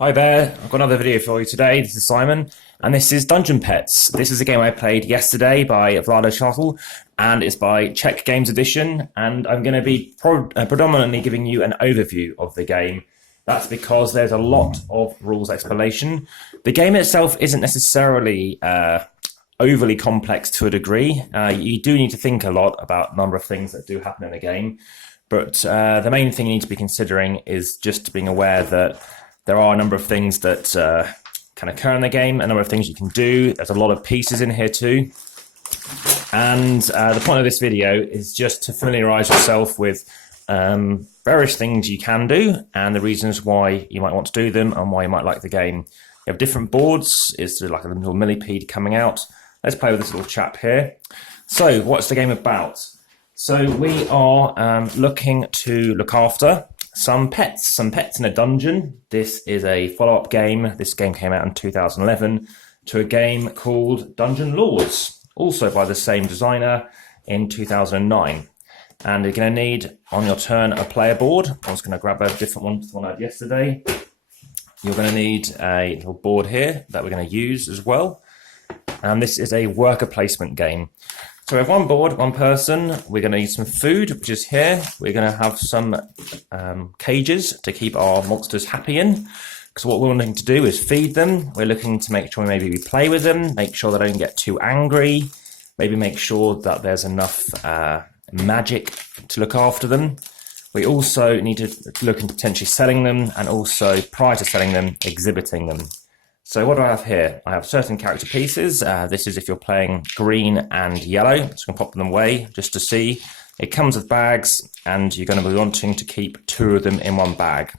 Hi there, I've got another video for you today. This is Simon, and this is Dungeon Pets. This is a game I played yesterday by Vlado Shuttle, and it's by Czech Games Edition, and I'm going to be predominantly giving you an overview of the game. That's because there's a lot of rules explanation. The game itself isn't necessarily overly complex to a degree. You do need to think a lot about a number of things that do happen in a game, but the main thing you need to be considering is just being aware that there are a number of things that can occur in the game, a number of things you can do. There's a lot of pieces in here too. And the point of this video is just to familiarize yourself with various things you can do and the reasons why you might want to do them and why you might like the game. You have different boards. It's like a little millipede coming out. Let's play with this little chap here. So what's the game about? So we are looking to look after some pets in a dungeon. This is a follow-up game. This game came out in 2011 to a game called Dungeon Lords, also by the same designer, in 2009. And you're going to need, on your turn, a player board. I was going to grab a different one to the one I had yesterday. You're going to need a little board here that we're going to use as well. And this is a worker placement game. So we have one board, one person. We're going to need some food, which is here. We're going to have some cages to keep our monsters happy in. Because what we're wanting to do is feed them. We're looking to make sure maybe we play with them, make sure they don't get too angry, maybe make sure that there's enough magic to look after them. We also need to look into potentially selling them, and also, prior to selling them, exhibiting them. So what do I have here? I have certain character pieces. This is if you're playing green and yellow. So I'm going to pop them away just to see. It comes with bags, and you're going to be wanting to keep 2 of them in one bag.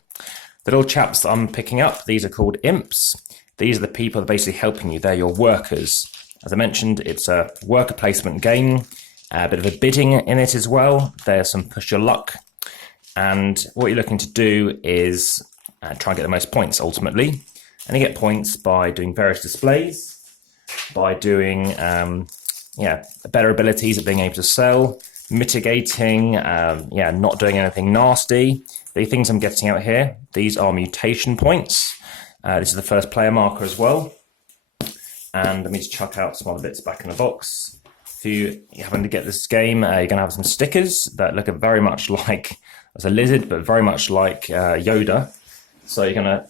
The little chaps that I'm picking up, these are called imps. These are the people that are basically helping you. They're your workers. As I mentioned, it's a worker placement game. A bit of a bidding in it as well. There's some push your luck. And what you're looking to do is try and get the most points ultimately. And you get points by doing various displays, by doing better abilities at being able to sell, mitigating, not doing anything nasty. The things I'm getting out here, these are mutation points. This is the first player marker as well. And let me just chuck out some other bits back in the box. If you happen to get this game, you're going to have some stickers that look very much like, as a lizard, but very much like Yoda. So you're going to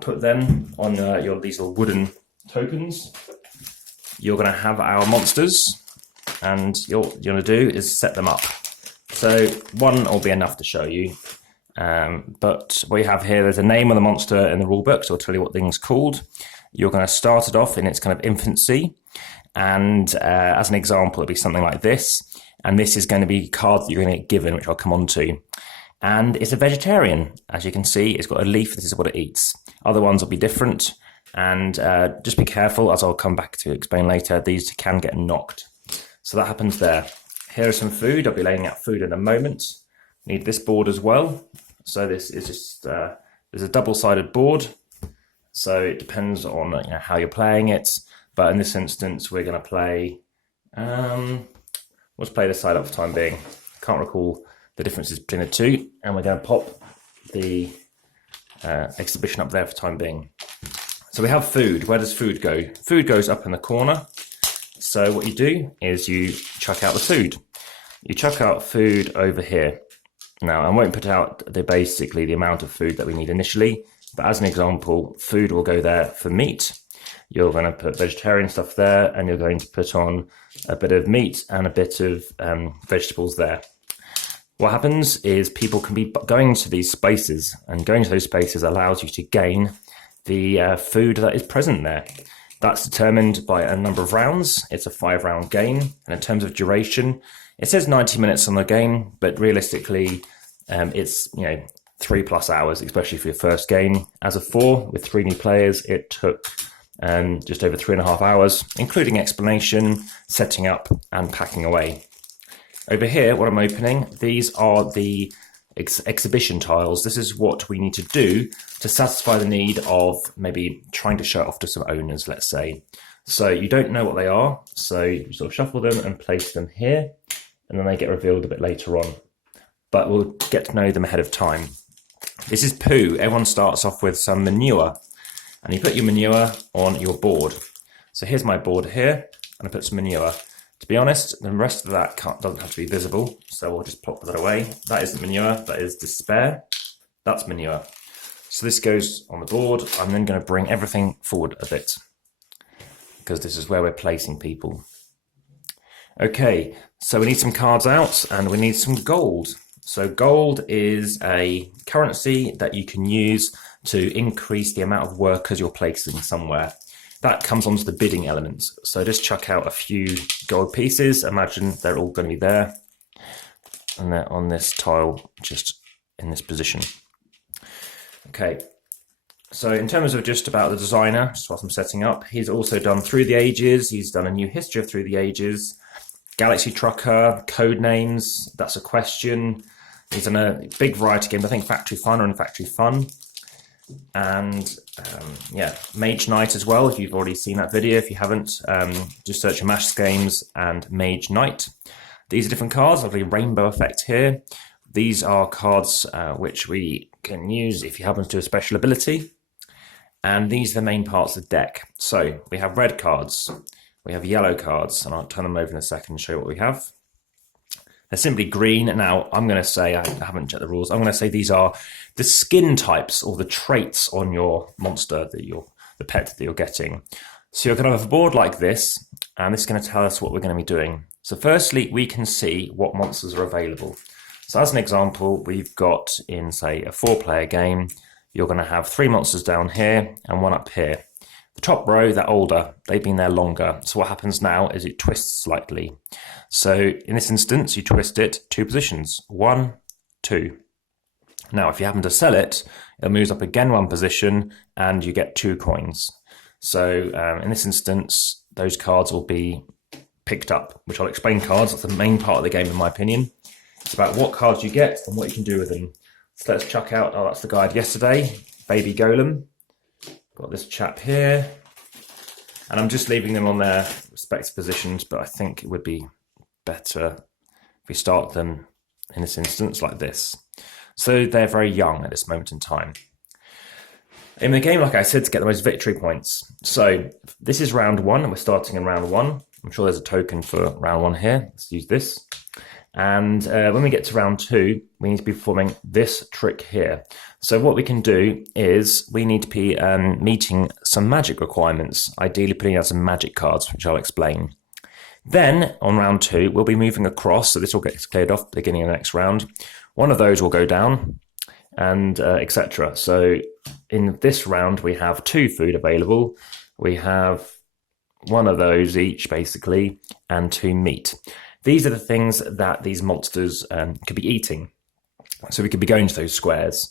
put them on these little wooden tokens. You're going to have our monsters, and what you're going to do is set them up. So one will be enough to show you, but what you have here, there's a name of the monster in the rulebook, so I'll tell you what thing's called. You're going to start it off in its kind of infancy, and as an example, it'll be something like this, and this is going to be cards that you're going to get given, which I'll come on to. And it's a vegetarian. As you can see, it's got a leaf. This is what it eats. Other ones will be different. And just be careful, as I'll come back to explain later, these can get knocked. So that happens there. Here is some food. I'll be laying out food in a moment. Need this board as well. So this is just, there's a double-sided board. So it depends on how you're playing it. But in this instance, we're going to play, let's play this side up for the time being. Can't recall the differences between the two, and we're going to pop the exhibition up there for the time being. So we have food. Where does food go? Food goes up in the corner. So what you do is you chuck out the food. You chuck out food over here. Now, I won't put out basically the amount of food that we need initially, but as an example, food will go there for meat. You're going to put vegetarian stuff there, and you're going to put on a bit of meat and a bit of vegetables there. What happens is people can be going to these spaces, and going to those spaces allows you to gain the food that is present there. That's determined by a number of rounds. It's a 5-round game, and in terms of duration, it says 90 minutes on the game, but realistically, it's 3+ hours, especially for your first game. As of 4, with 3 new players, it took just over 3.5 hours, including explanation, setting up, and packing away. Over here, what I'm opening, these are the exhibition tiles. This is what we need to do to satisfy the need of maybe trying to show it off to some owners, let's say. So you don't know what they are, so you sort of shuffle them and place them here, and then they get revealed a bit later on. But we'll get to know them ahead of time. This is poo. Everyone starts off with some manure. and you put your manure on your board. So here's my board here, and I put some manure. To be honest, the rest of that doesn't have to be visible, so we'll just plop that away. That isn't manure, that is despair. That's manure. So this goes on the board. I'm then going to bring everything forward a bit, because this is where we're placing people. Okay, so we need some cards out, and we need some gold. So gold is a currency that you can use to increase the amount of workers you're placing somewhere. That comes onto the bidding elements. So just chuck out a few gold pieces. Imagine they're all going to be there, and they're on this tile, just in this position. Okay, so in terms of just about the designer, just whilst I'm setting up, he's also done Through the Ages. He's done a new history of Through the Ages, Galaxy Trucker, Code Names, That's a Question. He's done a big variety of games. I think Factory Fun and Factory Fun. And yeah, Mage Knight as well, if you've already seen that video. If you haven't, just search Amass Games and Mage Knight. These are different cards, lovely rainbow effect here. These are cards which we can use if you happen to do a special ability. And these are the main parts of the deck. So we have red cards, we have yellow cards, and I'll turn them over in a second and show you what we have. They're simply green. Now, I'm going to say, I haven't checked the rules, I'm going to say these are the skin types or the traits on your monster, the pet that you're getting. So you're going to have a board like this, and this is going to tell us what we're going to be doing. So firstly, we can see what monsters are available. So as an example, we've got in, say, a 4-player game, you're going to have 3 monsters down here and 1 up here. The top row, they're older, they've been there longer. So what happens now is it twists slightly. So in this instance, you twist it 2 positions, 1, 2. Now, if you happen to sell it, it moves up again 1 position and you get 2 coins. So in this instance, those cards will be picked up, which I'll explain cards. That's the main part of the game, in my opinion. It's about what cards you get and what you can do with them. So let's chuck out, oh, that's the guide yesterday, Baby Golem. Got this chap here. And I'm just leaving them on their respective positions, but I think it would be better if we start them in this instance like this. So they're very young at this moment in time. In the game, like I said, to get the most victory points. So this is round 1, and we're starting in round 1. I'm sure there's a token for round 1 here. Let's use this. And when we get to round 2, we need to be performing this trick here. So what we can do is we need to be meeting some magic requirements, ideally putting out some magic cards, which I'll explain. Then on round 2, we'll be moving across, so this will get cleared off at the beginning of the next round. One of those will go down, and etc. So in this round, we have 2 food available. We have 1 of those each, basically, and 2 meat. These are the things that these monsters could be eating. So we could be going to those squares.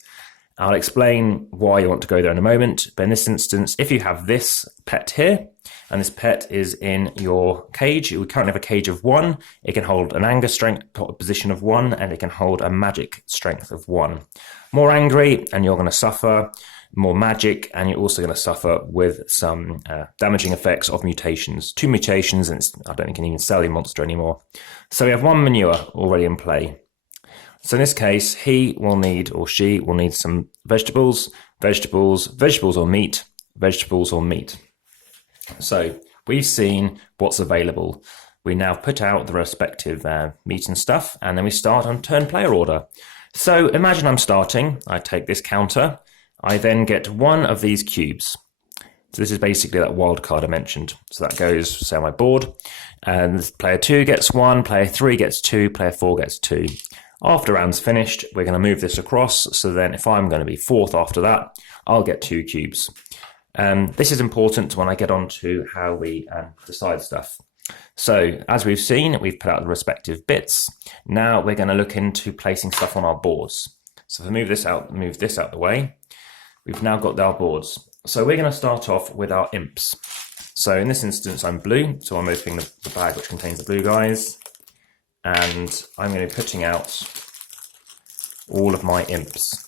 I'll explain why you want to go there in a moment. But in this instance, if you have this pet here, and this pet is in your cage, we currently have a cage of 1. It can hold an anger strength position of 1, and it can hold a magic strength of 1. More angry, and you're going to suffer. More magic, and you're also going to suffer with some damaging effects of mutations. 2 mutations, and I don't think you can even sell your monster anymore. So we have 1 manure already in play. So in this case, he will need, or she will need, some vegetables, vegetables, vegetables or meat, vegetables or meat. So we've seen what's available. We now put out the respective meat and stuff, and then we start on turn player order. So imagine I'm starting, I take this counter, I then get 1 of these cubes. So this is basically that wild card I mentioned. So that goes, say, on my board, and player 2 gets 1, player 3 gets 2, player 4 gets 2. After round's finished, we're going to move this across, so then if I'm going to be 4th after that, I'll get 2 cubes. This is important when I get on to how we decide stuff. So, as we've seen, we've put out the respective bits. Now we're going to look into placing stuff on our boards. So if I move this out the way, we've now got our boards. So we're going to start off with our imps. So in this instance, I'm blue, so I'm opening the bag which contains the blue guys. And I'm going to be putting out all of my imps.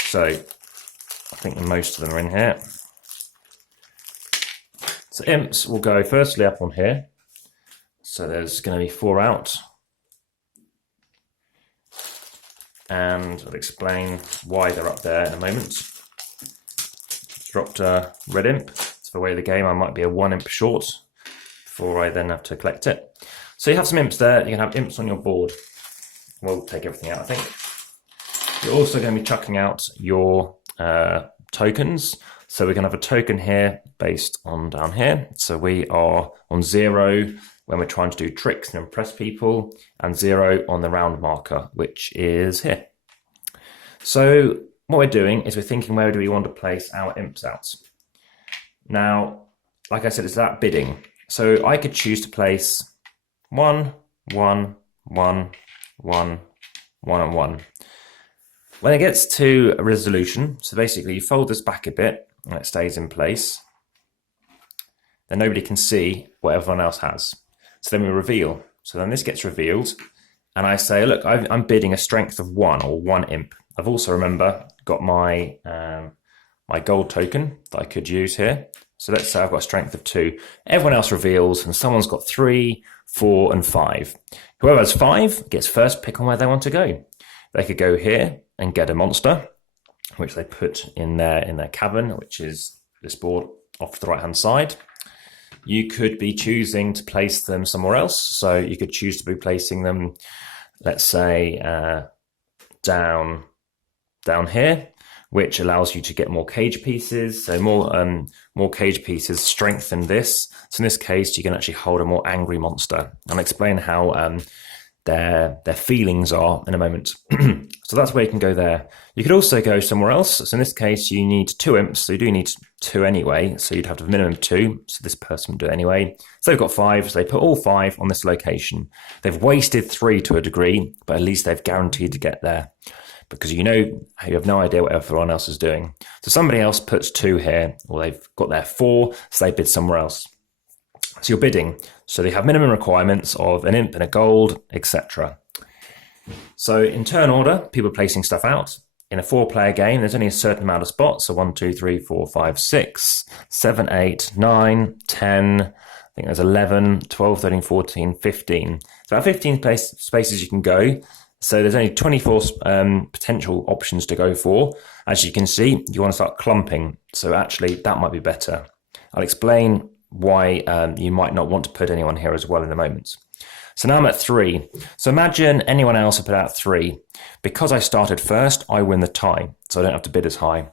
So I think most of them are in here. So imps will go firstly up on here. So there's going to be 4 out. And I'll explain why they're up there in a moment. dropped a red imp. So for the way of the game, I might be a 1 imp short before I then have to collect it. So you have some imps there. You can have imps on your board. We'll take everything out, I think. You're also going to be chucking out your tokens. So we're going to have a token here based on down here. So we are on 0 when we're trying to do tricks and impress people, and 0 on the round marker, which is here. So what we're doing is we're thinking, where do we want to place our imps out? Now, like I said, it's that bidding. So I could choose to place 1, 1, 1, 1, 1, and 1. When it gets to a resolution, so basically you fold this back a bit and it stays in place, then nobody can see what everyone else has. So then we reveal. So then this gets revealed, and I say, look, I'm bidding a strength of 1 or 1 imp. I've also, remember, got my my gold token that I could use here. So let's say I've got a strength of 2. Everyone else reveals, and someone's got 3, 4, and 5. Whoever has 5 gets first pick on where they want to go. They could go here and get a monster, which they put in their cavern, which is this board off to the right-hand side. You could be choosing to place them somewhere else. So you could choose to be placing them, let's say, down here, which allows you to get more cage pieces. So more cage pieces strengthen this. So in this case, you can actually hold a more angry monster. I'll explain how their feelings are in a moment. So that's where you can go there. You could also go somewhere else. So in this case, you need 2 imps. So you do need 2 anyway. So you'd have to have a minimum of 2. So this person would do it anyway. So they've got 5. So they put all 5 on this location. They've wasted 3 to a degree, but at least they've guaranteed to get there, because you have no idea what everyone else is doing. So somebody else puts 2 here, or they've got their 4, so they bid somewhere else. So you're bidding. So they have minimum requirements of an imp and a gold, etc. So in turn order, people are placing stuff out. In a 4-player game, there's only a certain amount of spots. So 1, 2, 3, 4, 5, 6, 7, 8, 9, 10. I think there's 11, 12, 13, 14, 15. So about 15 spaces you can go. So there's only 24 potential options to go for. As you can see, you want to start clumping. So actually, that might be better. I'll explain why you might not want to put anyone here as well in a moment. So now I'm at 3. So imagine anyone else had put out 3. Because I started first, I win the tie. So I don't have to bid as high.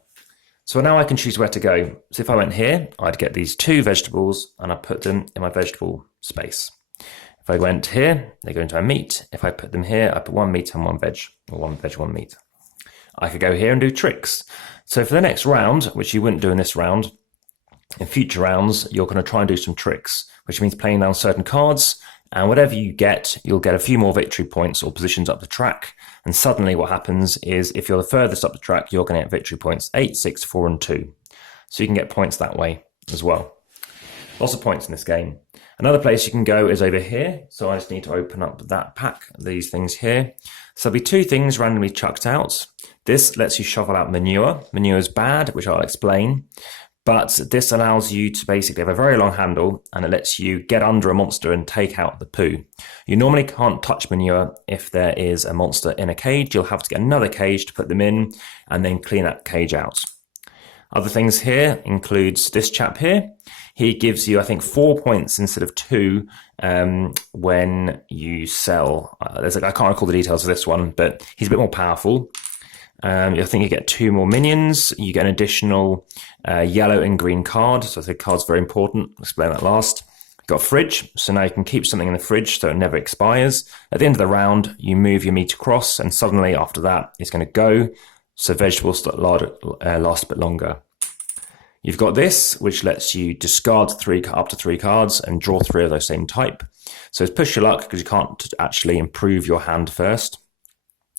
So now I can choose where to go. So if I went here, I'd get these 2 vegetables and I put them in my vegetable space. If I went here, they go into my meat. If I put them here, I put 1 meat and 1 veg, or 1 veg, 1 meat. I could go here and do tricks. So for the next round, which you wouldn't do in this round, in future rounds, you're going to try and do some tricks, which means playing down certain cards, and whatever you get, you'll get a few more victory points or positions up the track. And suddenly what happens is, if you're the furthest up the track, you're going to get victory points 8, 6, 4, and 2. So you can get points that way as well. Lots of points in this game. Another place you can go is over here. So I just need to open up that pack, these things here. So there'll be 2 things randomly chucked out. This lets you shovel out manure. Manure is bad, which I'll explain. But this allows you to basically have a very long handle, and it lets you get under a monster and take out the poo. You normally can't touch manure if there is a monster in a cage. You'll have to get another cage to put them in and then clean that cage out. Other things here includes this chap here. He gives you, I think, 4 points instead of 2 when you sell. I can't recall the details of this one, but he's a bit more powerful. I think you get 2 more minions. You get an additional yellow and green card. So I think card's very important. I'll explain that last. You've got a fridge. So now you can keep something in the fridge so it never expires. At the end of the round, you move your meat across, and suddenly after that, it's going to go. So vegetables last a bit longer. You've got this, which lets you discard up to 3 cards and draw 3 of those same type. So it's push your luck, because you can't actually improve your hand first.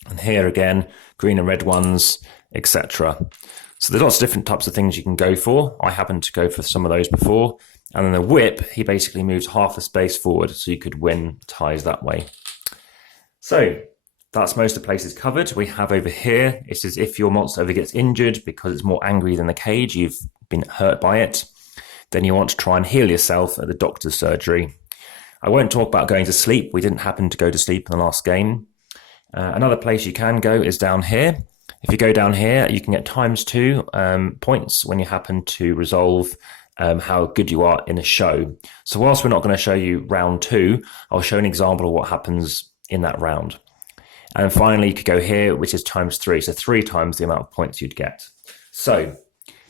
And here again, green and red ones, etc. So there's lots of different types of things you can go for. I happened to go for some of those before. And then the whip, he basically moves half a space forward, so you could win ties that way. So that's most of the places covered. We have over here, it's as if your monster ever gets injured because it's more angry than the cage, you've been hurt by it, then you want to try and heal yourself at the doctor's surgery. I won't talk about going to sleep. We didn't happen to go to sleep in the last game. Another place you can go is down here. If you go down here, you can get ×2 points when you happen to resolve how good you are in a show. So whilst we're not going to show you round 2, I'll show an example of what happens in that round. And finally, you could go here, which is ×3, so 3 times the amount of points you'd get. So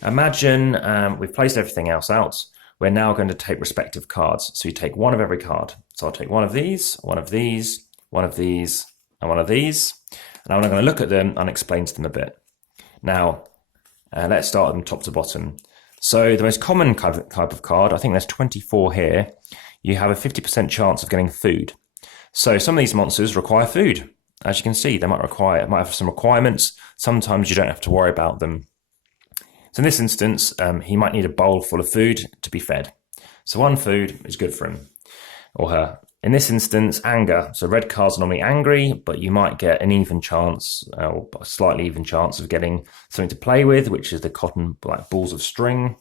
imagine we've placed everything else out. We're now going to take respective cards. So you take one of every card. So I'll take one of these, one of these, one of these, and one of these. And I'm going to look at them and explain to them a bit. Now, let's start them top to bottom. So the most common type of card, I think there's 24 here, you have a 50% chance of getting food. So some of these monsters require food. As you can see, they might have some requirements. Sometimes you don't have to worry about them. So in this instance, he might need a bowl full of food to be fed. So 1 food is good for him or her. In this instance, anger. So red cards are normally angry, but you might get an even chance, or a slightly even chance of getting something to play with, which is the cotton like balls of string,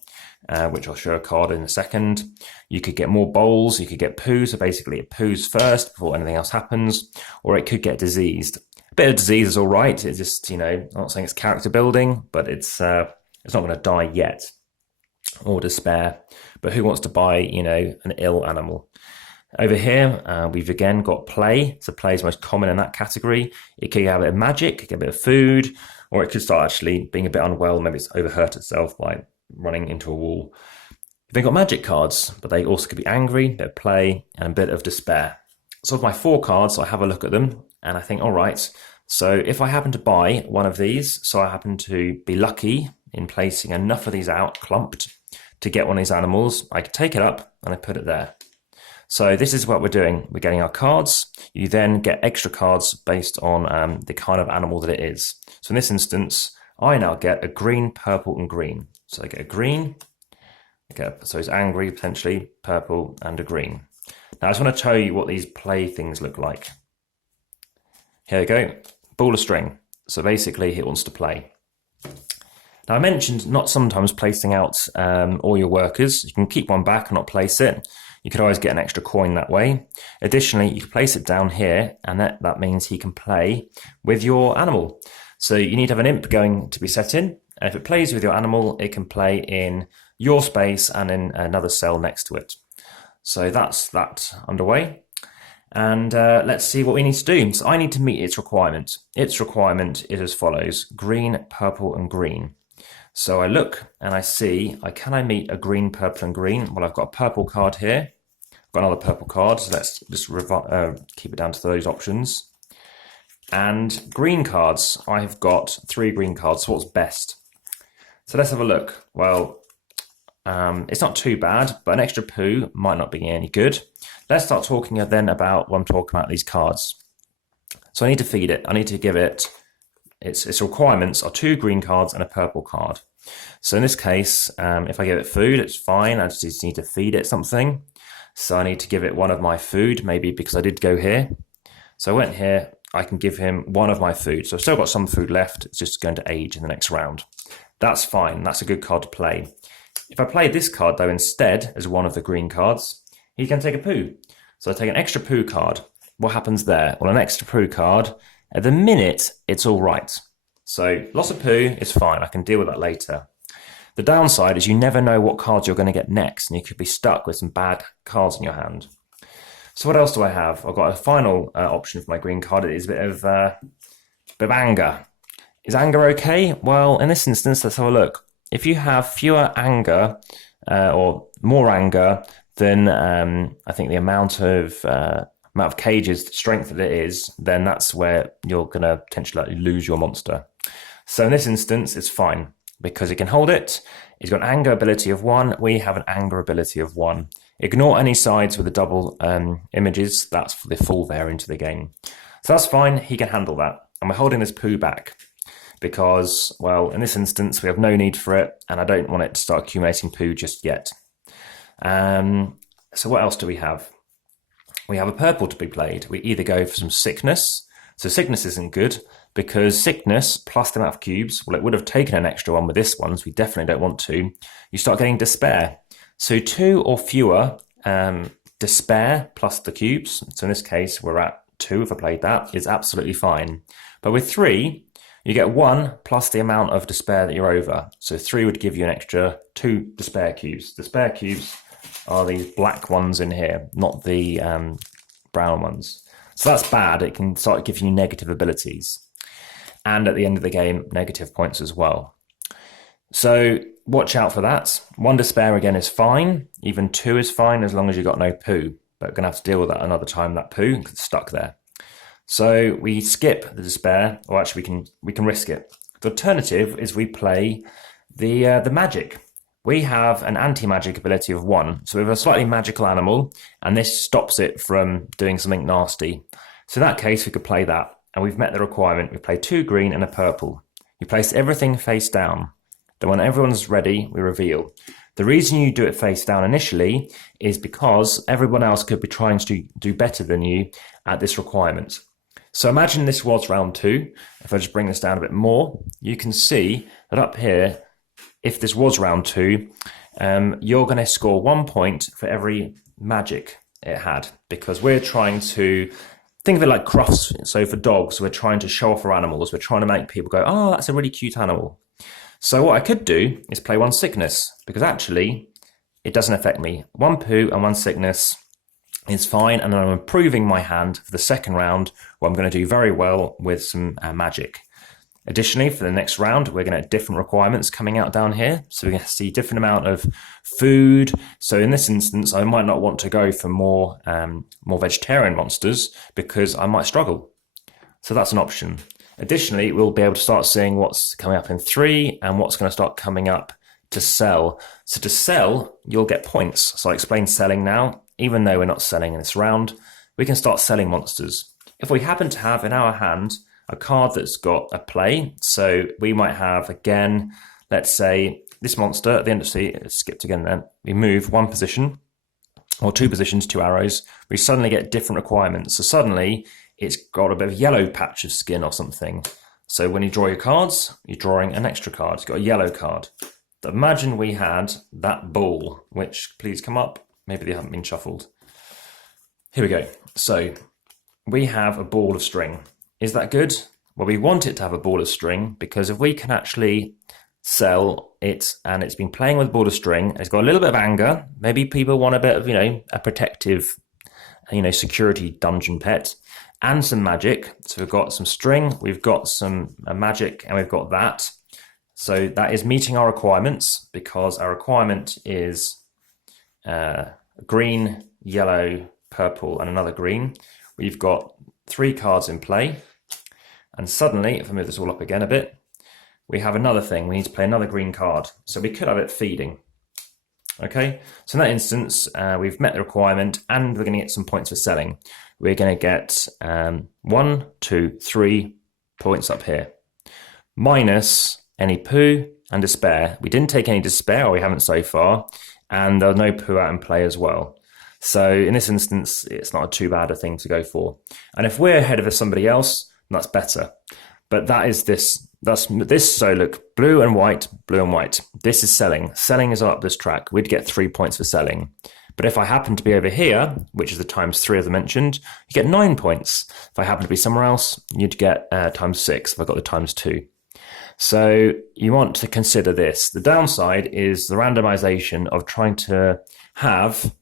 which I'll show a card in a second. You could get more bowls, you could get poo, so basically it poos first before anything else happens, or it could get diseased. A bit of disease is all right. It's just, I'm not saying it's character building, but it's not going to die yet, or despair. But who wants to buy, an ill animal? Over here, we've again got play. So play is most common in that category. It could have a bit of magic, it could get a bit of food, or it could start actually being a bit unwell. Maybe it's overhurt itself by running into a wall. They've got magic cards, but they also could be angry, a bit of play, and a bit of despair. So of my 4 cards, I have a look at them, and I think, all right, so if I happen to buy one of these, so I happen to be lucky in placing enough of these out, clumped, to get one of these animals, I can take it up and I put it there. So this is what we're doing. We're getting our cards. You then get extra cards based on the kind of animal that it is. So in this instance, I now get a green, purple, and green. So I get a green, so it's angry, potentially, purple, and a green. Now I just want to show you what these play things look like. Here we go, ball of string. So basically it wants to play. Now I mentioned not sometimes placing out all your workers. You can keep one back and not place it. You could always get an extra coin that way. Additionally, you can place it down here, and that means he can play with your animal. So you need to have an imp going to be set in. And if it plays with your animal, it can play in your space and in another cell next to it. So that's that underway. And let's see what we need to do. So I need to meet its requirement. Its requirement is as follows: green, purple, and green. So I look and I see, can I meet a green, purple, and green? Well, I've got a purple card here. I've got another purple card, so let's just keep it down to those options. And green cards, I've got 3 green cards, so what's best? So let's have a look. Well, it's not too bad, but an extra poo might not be any good. Let's start talking then about when I'm talking about these cards. So I need to feed it. I need to give it, its requirements are 2 green cards and a purple card. So in this case, if I give it food, it's fine. I just need to feed it something. So I need to give it one of my food, maybe because I did go here. So I went here, I can give him one of my food. So I've still got some food left. It's just going to age in the next round. That's fine. That's a good card to play. If I play this card, though, instead as one of the green cards, he can take a poo. So I take an extra poo card. What happens there? Well, an extra poo card, at the minute, it's all right. So loss of poo is fine. I can deal with that later. The downside is you never know what cards you're going to get next, and you could be stuck with some bad cards in your hand. So what else do I have? I've got a final option for my green card. It is a bit of anger. Is anger okay? Well, in this instance, let's have a look. If you have fewer anger or more anger than I think the amount of cages, the strength that it is, then that's where you're going to potentially lose your monster. So in this instance, it's fine because it can hold it. It's got an anger ability of 1. We have an anger ability of 1. Ignore any sides with the double images. That's for the full variant of the game. So that's fine. He can handle that. And we're holding this poo back because, well, in this instance, we have no need for it, and I don't want it to start accumulating poo just yet. So what else do we have? We have a purple to be played. We either go for some sickness. So sickness isn't good because sickness plus the amount of cubes, well, it would have taken an extra one with this one, so we definitely don't want to. You start getting despair. So 2 or fewer despair plus the cubes. So in this case, we're at 2 if I played that, is absolutely fine. But with 3, You get 1 plus the amount of despair that you're over. So 3 would give you an extra 2 despair cubes. Despair cubes are these black ones in here, not the brown ones. So that's bad. It can start giving you negative abilities. And at the end of the game, negative points as well. So watch out for that. 1 despair again is fine. Even 2 is fine as long as you've got no poo. But we're going to have to deal with that another time, that poo, because it's stuck there. So we skip the despair, or actually we can risk it. The alternative is we play the magic. We have an anti-magic ability of 1. So we have a slightly magical animal, and this stops it from doing something nasty. So in that case, we could play that, and we've met the requirement. We play 2 green and a purple. You place everything face down. Then when everyone's ready, we reveal. The reason you do it face down initially is because everyone else could be trying to do better than you at this requirement. So imagine this was round 2. If I just bring this down a bit more, you can see that up here, if this was round 2, you're going to score 1 point for every magic it had, because we're trying to think of it like crufts. So for dogs, we're trying to show off our animals. We're trying to make people go, oh, that's a really cute animal. So what I could do is play 1 sickness, because actually it doesn't affect me. 1 poo and 1 sickness is fine, and then I'm improving my hand for the second round, where I'm going to do very well with some magic. Additionally, for the next round, we're going to have different requirements coming out down here. So we're going to see different amount of food. So in this instance, I might not want to go for more vegetarian monsters because I might struggle. So that's an option. Additionally, we'll be able to start seeing what's coming up in 3 and what's going to start coming up to sell. So to sell, you'll get points. So I'll explain selling now. Even though we're not selling in this round, we can start selling monsters. If we happen to have in our hand a card that's got a play, so we might have, again, let's say this monster at the end of the skipped again then, we move 1 position or 2 positions, 2 arrows, we suddenly get different requirements. So suddenly it's got a bit of a yellow patch of skin or something. So when you draw your cards, you're drawing an extra card. It's got a yellow card. But imagine we had that ball, which, please come up. Maybe they haven't been shuffled. Here we go. So we have a ball of string. Is that good? Well, we want it to have a ball of string, because if we can actually sell it and it's been playing with a ball of string, it's got a little bit of anger. Maybe people want a bit of, a protective, security dungeon pet, and some magic. So we've got some string, we've got some magic, and we've got that. So that is meeting our requirements, because our requirement is green, yellow, purple, and another green. We've got 3 cards in play. And suddenly, if I move this all up again a bit, we have another thing. We need to play another green card. So we could have it feeding. Okay, so in that instance, we've met the requirement, and we're going to get some points for selling. We're going to get 1, 2, 3 points up here, minus any poo and despair. We didn't take any despair, or we haven't so far, and there's no poo out in play as well. So in this instance, it's not too bad a thing to go for. And if we're ahead of somebody else, that's better. But that is this. That's this. So look, blue and white, blue and white. This is selling. Selling is up this track. We'd get 3 points for selling. But if I happen to be over here, which is the ×3 as I mentioned, you get 9 points. If I happen to be somewhere else, you'd get ×6 if I got the ×2. So you want to consider this. The downside is the randomization of trying to have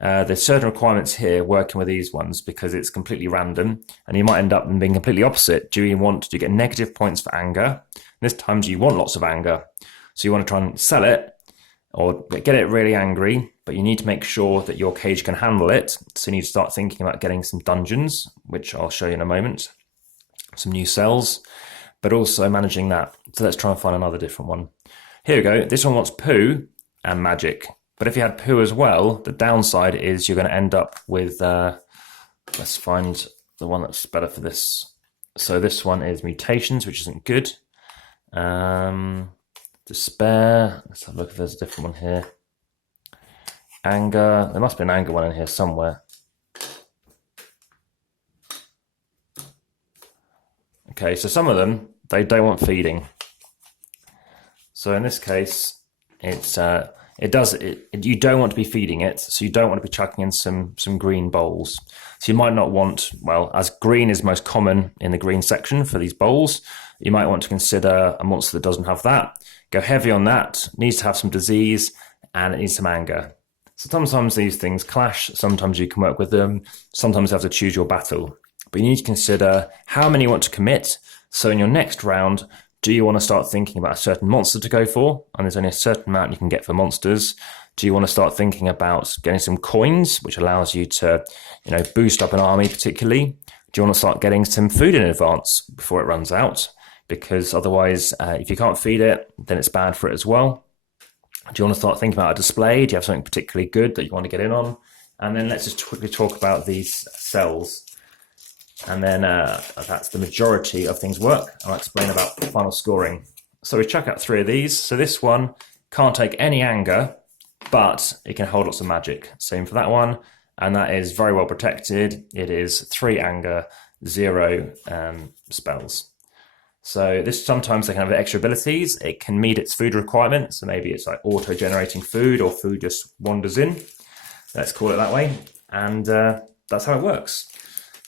there's certain requirements here working with these ones, because it's completely random, and you might end up being completely opposite. Do you get negative points for anger? This time you want lots of anger. So you want to try and sell it or get it really angry, but you need to make sure that your cage can handle it. So you need to start thinking about getting some dungeons, which I'll show you in a moment, some new cells, but also managing that. So let's try and find another different one. Here we go. This one wants poo and magic. But if you had poo as well, the downside is you're going to end up with, let's find the one that's better for this. So this one is mutations, which isn't good. Despair, let's have a look if there's a different one here. Anger, there must be an anger one in here somewhere. Okay, so some of them, they don't want feeding. So in this case, it's you don't want to be feeding it, so you don't want to be chucking in some green bowls. So you might not want, well, as green is most common in the green section for these bowls, You might want to consider a monster that doesn't have that. Go heavy on that, needs to have some disease, and it needs some anger. So sometimes these things clash, sometimes you can work with them, sometimes you have to choose your battle. But you need to consider how many you want to commit. So in your next round, do you want to start thinking about a certain monster to go for? And there's only a certain amount you can get for monsters. Do you want to start thinking about getting some coins, which allows you to, boost up an army particularly? Do you want to start getting some food in advance before it runs out? Because otherwise, if you can't feed it, then it's bad for it as well. Do you want to start thinking about a display? Do you have something particularly good that you want to get in on? And then let's just quickly talk about these cells. And then that's the majority of things work. I'll explain about final scoring. So we chuck out 3 of these. So this one can't take any anger, but it can hold lots of magic. Same for that one. And that is very well protected. It is 3 anger, 0 spells. So this sometimes they can have extra abilities. It can meet its food requirements. So maybe it's like auto-generating food or food just wanders in. Let's call it that way. And that's how it works.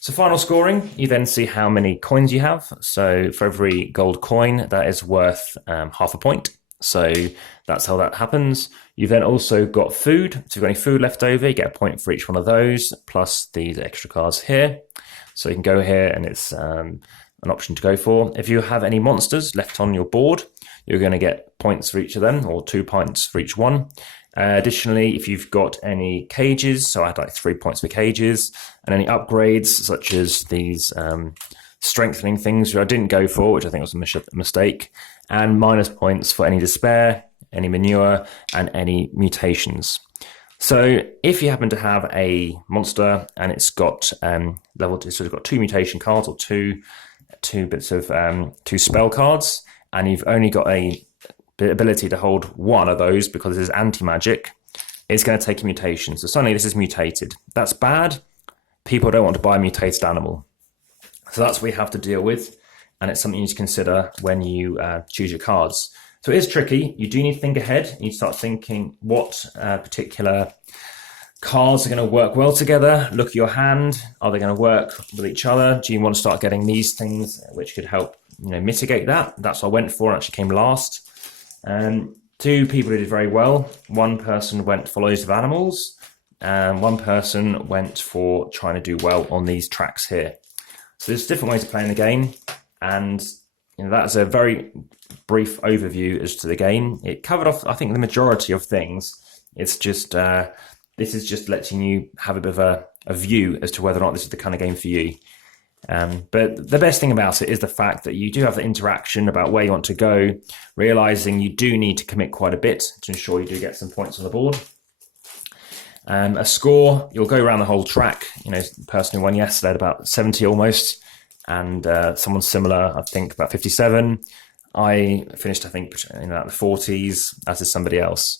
So final scoring, you then see how many coins you have. So for every gold coin, that is worth half a point. So that's how that happens. You've then also got food. So if you've got any food left over, you get a point for each one of those, plus these extra cards here. So you can go here and it's an option to go for. If you have any monsters left on your board, you're going to get points for each of them, or 2 points for each one. Additionally, if you've got any cages, so I had like 3 points for cages, and any upgrades such as these strengthening things, which I didn't go for, which I think was a mistake, and minus points for any despair, any manure, and any mutations. So if you happen to have a monster and it's got level 2, so it's got 2 mutation cards or two bits of 2 spell cards, and you've only got a ability to hold 1 of those because this is anti-magic, it's going to take a mutation. So suddenly this is mutated. That's bad. People don't want to buy a mutated animal. So that's what you have to deal with, and it's something you need to consider when you choose your cards. So it is tricky. You do need to think ahead. You need to start thinking what particular cards are going to work well together. Look at your hand. Are they going to work with each other? Do you want to start getting these things which could help mitigate that? That's what I went for, and actually came last. 2 people who did very well. 1 person went for loads of animals, and 1 person went for trying to do well on these tracks here. So there's different ways of playing the game, and that's a very brief overview as to the game. It covered off, I think, the majority of things. It's just this is just letting you have a bit of a view as to whether or not this is the kind of game for you. But the best thing about it is the fact that you do have the interaction about where you want to go, realizing you do need to commit quite a bit to ensure you do get some points on the board. A score, you'll go around the whole track. The person who won yesterday had about 70 almost, and someone similar, I think, about 57. I finished, I think, in about the 40s, as did somebody else.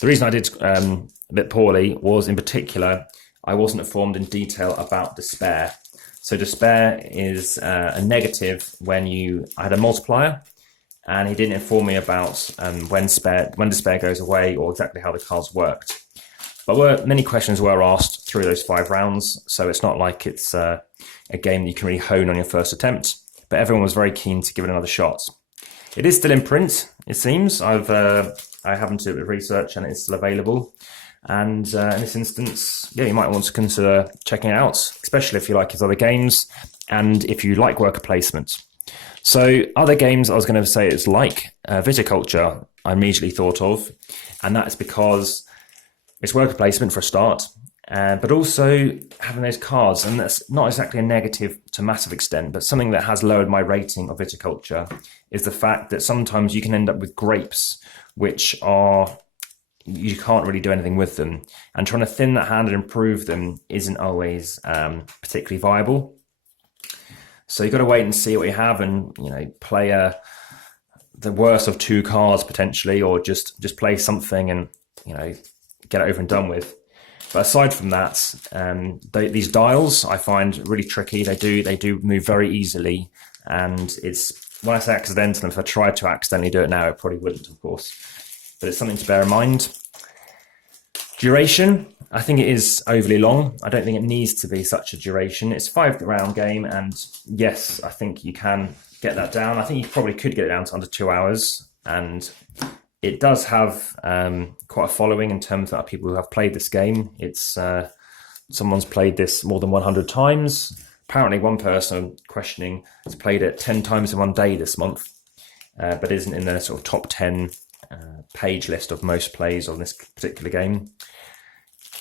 The reason I did a bit poorly was, in particular, I wasn't informed in detail about despair. So despair is a negative when I had a multiplier, and he didn't inform me about when despair goes away or exactly how the cards worked. But many questions were asked through those 5 rounds, so it's not like it's a game that you can really hone on your first attempt. But everyone was very keen to give it another shot. It is still in print, it seems. I haven't done a bit of research, and it's still available. And in this instance, you might want to consider checking it out, especially if you like his other games and if you like worker placement. So other games I was going to say it's like Viticulture, I immediately thought of, and that is because it's worker placement for a start, but also having those cards, and that's not exactly a negative to a massive extent, but something that has lowered my rating of Viticulture is the fact that sometimes you can end up with grapes, which you can't really do anything with them, and trying to thin that hand and improve them isn't always particularly viable. So you've got to wait and see what you have, and play the worst of 2 cards potentially, or just play something and get it over and done with. But aside from that, these dials I find really tricky. They do move very easily, and when I say accidental, if I tried to accidentally do it now, it probably wouldn't, of course. But it's something to bear in mind. Duration, I think it is overly long. I don't think it needs to be such a duration. It's a 5-round game, and yes, I think you can get that down. I think you probably could get it down to under 2 hours, and it does have quite a following in terms of people who have played this game. It's someone's played this more than 100 times. Apparently one person questioning has played it 10 times in one day this month, but isn't in the sort of top 10 page list of most plays on this particular game.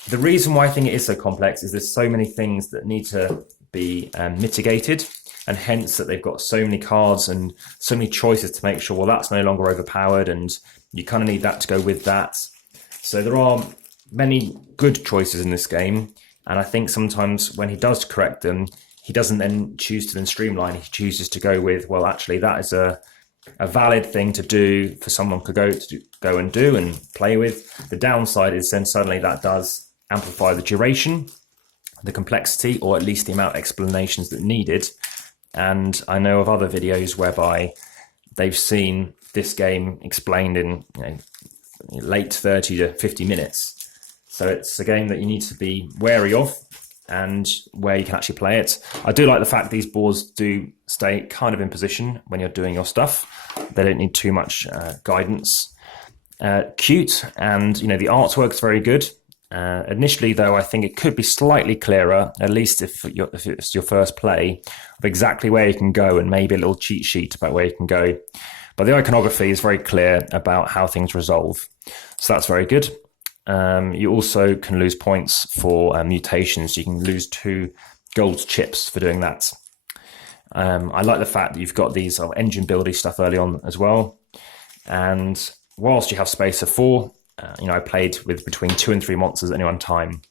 The reason why I think it is so complex is there's so many things that need to be mitigated, and hence that they've got so many cards and so many choices to make sure, well, that's no longer overpowered, and you kind of need that to go with that. So there are many good choices in this game, and I think sometimes when he does correct them, he doesn't then choose to then streamline. He chooses to go with, well, actually, that is a valid thing to do for someone to go and do and play with. The downside is then suddenly that does amplify the duration, the complexity, or at least the amount of explanations that needed. And I know of other videos whereby they've seen this game explained in late 30 to 50 minutes. So it's a game that you need to be wary of and where you can actually play it. I do like the fact these boards do stay kind of in position when you're doing your stuff. They don't need too much guidance. Cute, and the artwork's very good. Initially, though, I think it could be slightly clearer, at least if it's your first play, of exactly where you can go, and maybe a little cheat sheet about where you can go. But the iconography is very clear about how things resolve. So that's very good. You also can lose points for mutations. You can lose 2 gold chips for doing that. I like the fact that you've got these engine building stuff early on as well. And whilst you have space for 4, I played with between 2 and 3 monsters at any one time.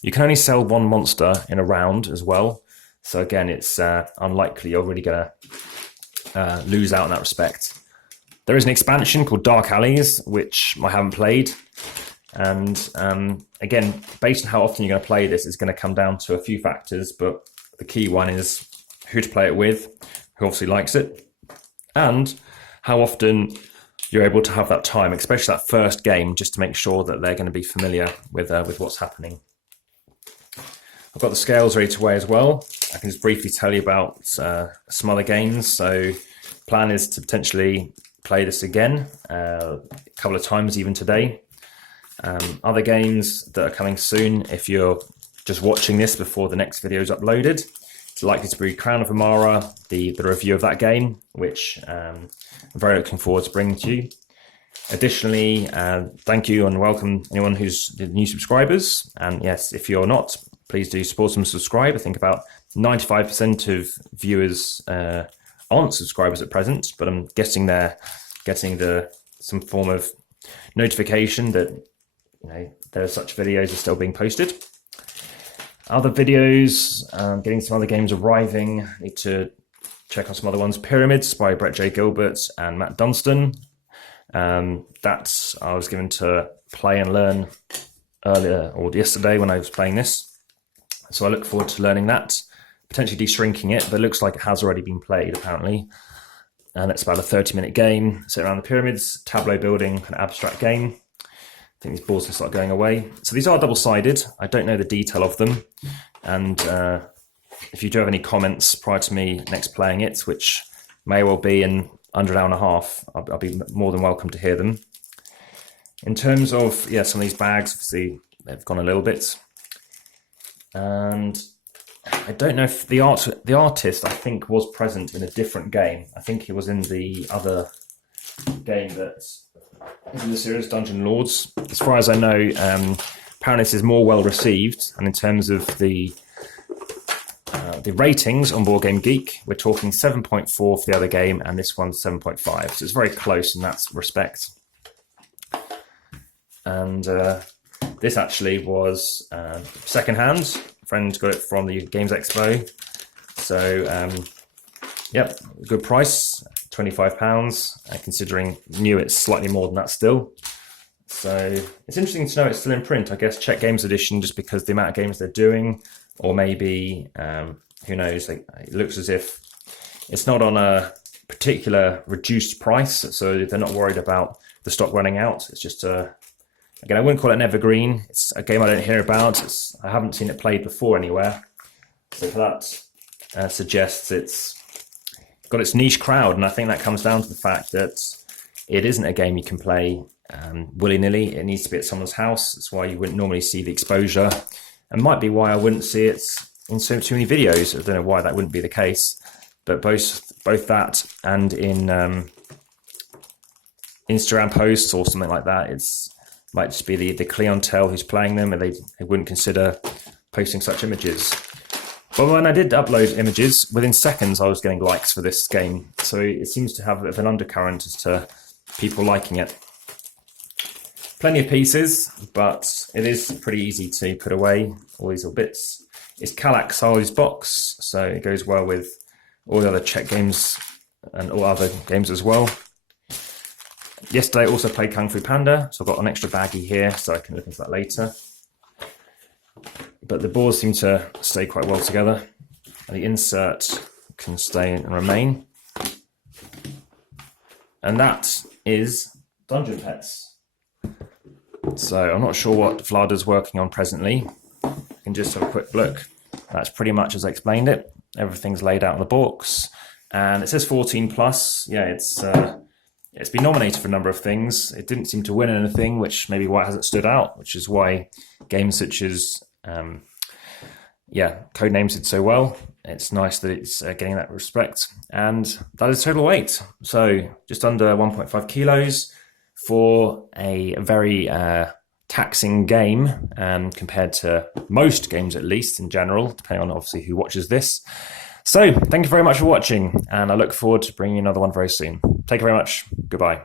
You can only sell 1 monster in a round as well. So again, it's unlikely you're really going to lose out in that respect. There is an expansion called Dark Alleys, which I haven't played. And again, based on how often you're going to play this, it's going to come down to a few factors. But the key one is who to play it with, who obviously likes it, and how often you're able to have that time, especially that first game, just to make sure that they're going to be familiar with what's happening. I've got the scales ready to weigh as well. I can just briefly tell you about some other games. So plan is to potentially play this again a couple of times even today. Other games that are coming soon, if you're just watching this before the next video is uploaded, it's likely to be Crown of Amara, the review of that game, which I'm very looking forward to bringing to you. Additionally, thank you and welcome anyone who's the new subscribers. And yes, if you're not, please do support and subscribe. I think about 95% of viewers aren't subscribers at present, but I'm guessing they're getting some form of notification that there are such videos are still being posted. Other videos, getting some other games arriving. Need to check on some other ones. Pyramids by Brett J. Gilbert and Matt Dunstan. That I was given to play and learn earlier or yesterday when I was playing this. So I look forward to learning that, potentially de-shrinking it, but it looks like it has already been played apparently. And it's about a 30-minute game, set around the pyramids, tableau building, kind of abstract game. I think these boards can start going away. So these are double-sided. I don't know the detail of them. And if you do have any comments prior to me next playing it, which may well be in under an hour and a half, I'll be more than welcome to hear them. In terms of, some of these bags, obviously, they've gone a little bit. And I don't know if the artist, I think, was present in a different game. I think he was in the other game that is in the series, Dungeon Lords. As far as I know, apparently this is more well received, and in terms of the ratings on BoardgameGeek, we're talking 7.4 for the other game, and this one's 7.5. So it's very close in that respect. And this actually was secondhand. A friend got it from the Games Expo. So, good price. £25, considering new it's slightly more than that still. So it's interesting to know it's still in print. I guess Czech Games Edition, just because the amount of games they're doing, or maybe, who knows, it looks as if it's not on a particular reduced price, so they're not worried about the stock running out. It's just again, I wouldn't call it an evergreen. It's a game I don't hear about. I haven't seen it played before anywhere. So that suggests it's got its niche crowd, and I think that comes down to the fact that it isn't a game you can play willy-nilly. It needs to be at someone's house. That's why you wouldn't normally see the exposure, and might be why I wouldn't see it in so many videos. I don't know why that wouldn't be the case, but both that and in Instagram posts or something like that, might just be the clientele who's playing them, and they wouldn't consider posting such images. But when I did upload images, within seconds I was getting likes for this game, so it seems to have a bit of an undercurrent as to people liking it. Plenty of pieces, but it is pretty easy to put away, all these little bits. It's Kallax size box, so it goes well with all the other Czech games and all other games as well. Yesterday I also played Kung Fu Panda, so I've got an extra baggie here so I can look into that later. But the boards seem to stay quite well together, and the insert can stay and remain. And that is Dungeon Petz. So I'm not sure what Vlada's working on presently. I can just have a quick look. That's pretty much as I explained it. Everything's laid out in the box, and it says 14 plus. Yeah, it's been nominated for a number of things. It didn't seem to win anything, which maybe why it hasn't stood out, which is why games such as Codenames did so well. It's nice that it's getting that respect, and that is total weight. So just under 1.5 kilos for a very taxing game, compared to most games, at least in general, depending on obviously who watches this. So thank you very much for watching, and I look forward to bringing you another one very soon. Take care very much. Goodbye.